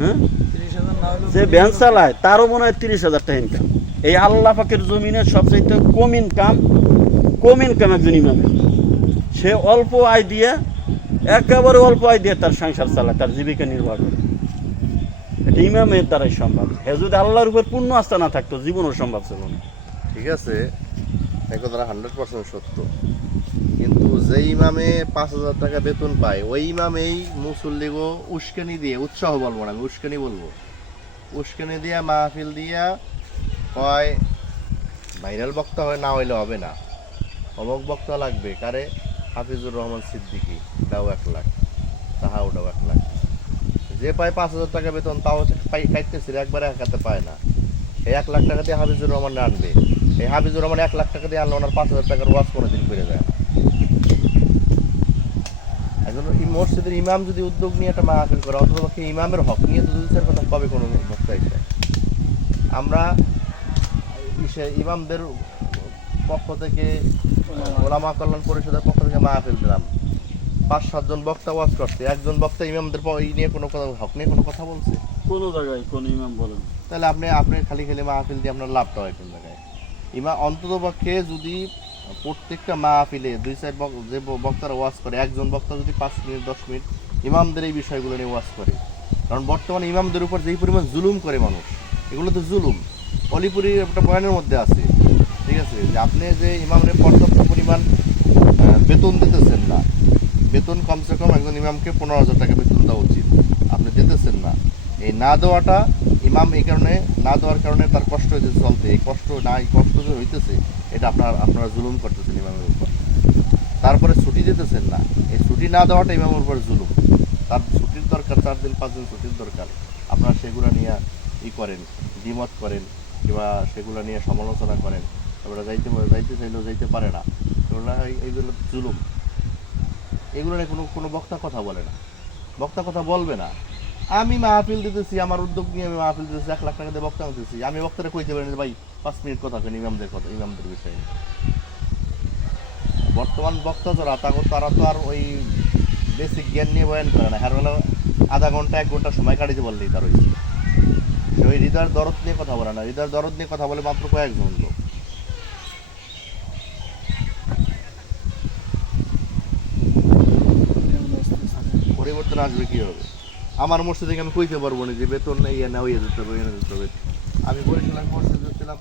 হ্যাঁ? যে ভ্যান চালায় তারও মনে হয় তিরিশ হাজার টাকা ইনকাম এই আল্লাহ পাকের জমিনের সবচাইতে কম ইনকাম কম ইনকাম একজন ইমামের। সে অল্প আয় দিয়ে একেবারে অল্প আয় দিয়ে তার সংসার চালায় তার জীবিকা নির্বাহ করে। এটা ইমামের দ্বারাই সম্ভব। হে যদি আল্লাহর উপর পূর্ণ আস্থা না থাকতো জীবনও সম্ভব ছিল না। ঠিক আছে এই কথাটা হান্ড্রেড পার্সেন্ট সত্য। কিন্তু যে ইমামে পাঁচ হাজার টাকা বেতন পায়, ওই ইমামেই মুসল্লিগো উস্কানি দিয়ে, উৎসাহ বলব না, আমি উস্কানি বলব। উস্কানি দিয়া, মাহফিল দিয়া কয় ভাইরাল বক্তা হয়, না হইলে হবে না। অমক বক্তা লাগবে, কারে? হাফিজুর রহমান সিদ্দিকী দাও এক লাখ। তাহা ওটাও এক লাখ। যে পায় পাঁচ হাজার টাকা বেতন, তাও পাই খাইতেছিল একবারে এক হাতে পায় না। এই এক লাখ টাকা দিয়ে হাফিজুর রহমান আনবে এই হাফিজুর রহমান এক লাখ টাকা দিয়ে আনলো ওনার পাঁচ হাজার টাকার ওয়াজ কোনো দিন করে দেয় না। একজন এই মসজিদের ইমাম যদি উদ্যোগ নিয়ে একটা মাহফিল করে অথবা পক্ষে ইমামের হক নিয়ে তো দুই কথা কবে কোনো বক্তা এসে। আমরা ইমামদের পক্ষ থেকে ওলামা কল্যাণ পরিষদের পক্ষ থেকে মাহফিল দিলাম। পাঁচ সাতজন বক্তা ওয়াজ করছে। একজন বক্তা ইমামদের ই নিয়ে কোনো কথা হক নিয়ে কোনো কথা বলছে? কোনো জায়গায় কোন ইমাম বলেন তাহলে আপনি আপনি খালি খালি মাহফিল দিয়ে আপনার লাভটা হয় কোন জায়গায়? ইমা অন্তত পক্ষে যদি প্রত্যেকটা মাহফিলে দুই বক- যে বক্তারা ওয়াজ করে, একজন বক্তা যদি পাঁচ মিনিট, দশ মিনিট ইমামদের এই বিষয়গুলো নিয়ে ওয়াজ করে। কারণ বর্তমানে ইমামদের উপর যেই পরিমাণ জুলুম করে মানুষ, এগুলো তো জুলুম। অলিপুরি একটা বয়ানের মধ্যে আছে, ঠিক আছে, যে আপনি যে ইমামের পর্যাপ্ত পরিমাণ বেতন দিতেছেন না, বেতন কমসে কম একজন ইমামকে পনেরো হাজার টাকা বেতন দেওয়া উচিত। আপনি দিতেছেন না। এই না দেওয়াটা ইমাম এই কারণে না দেওয়ার কারণে তার কষ্ট হয়েছে চলতে, এই কষ্ট না, এই কষ্ট যে হইতেছে, এটা আপনার, আপনারা জুলুম করতেছেন ইমামের উপর। তারপরে ছুটি দিতেছেন না। এই ছুটি না দেওয়াটা ইমামের উপর জুলুম। তার ছুটির দরকার, চার দিন, পাঁচ দিন ছুটির দরকার। আপনারা সেগুলো নিয়ে ই করেন, দ্বিমত করেন, কিংবা সেগুলো নিয়ে সমালোচনা করেন। তারপরে যাইতে যাইতে চাইলেও যাইতে পারে না। এইগুলো জুলুম। এগুলো নিয়ে কোনো কোনো বক্তা কথা বলে না। বক্তা কথা বলবে না। আমি মাহফিল দিতেছি, আমার উদ্যোগ নিয়ে আমি মাহফিল দিতেছি, এক লাখ টাকা দিয়ে বক্তা দিতেছি আমি বক্তারা কইতে পারি ভাই, পাঁচ মিনিট কথা কেন ইমামদের কথা, ইমামদের বিষয়ে বর্তমান বক্তা যারা তাকে তারা তো আর ওই বেসিক জ্ঞান নিয়ে বয়ান করে না। হ্যাঁ আধা ঘণ্টা, এক ঘণ্টা সময় কাটিতে বললেই তার সে ওই হৃদয়ের দরদ নিয়ে কথা বলে না। হৃদয়ের দরদ নিয়ে কথা বলে মাত্র কয়েকজন লোক। পরিবর্তন আসবে কী হবে আমার মসজিদে আমি কইতে পারব না যে বেতন নেই না ওই যেতে হবে এনে যেতে হবে। আমি বলেছিলাম মসজিদে ছিলাম।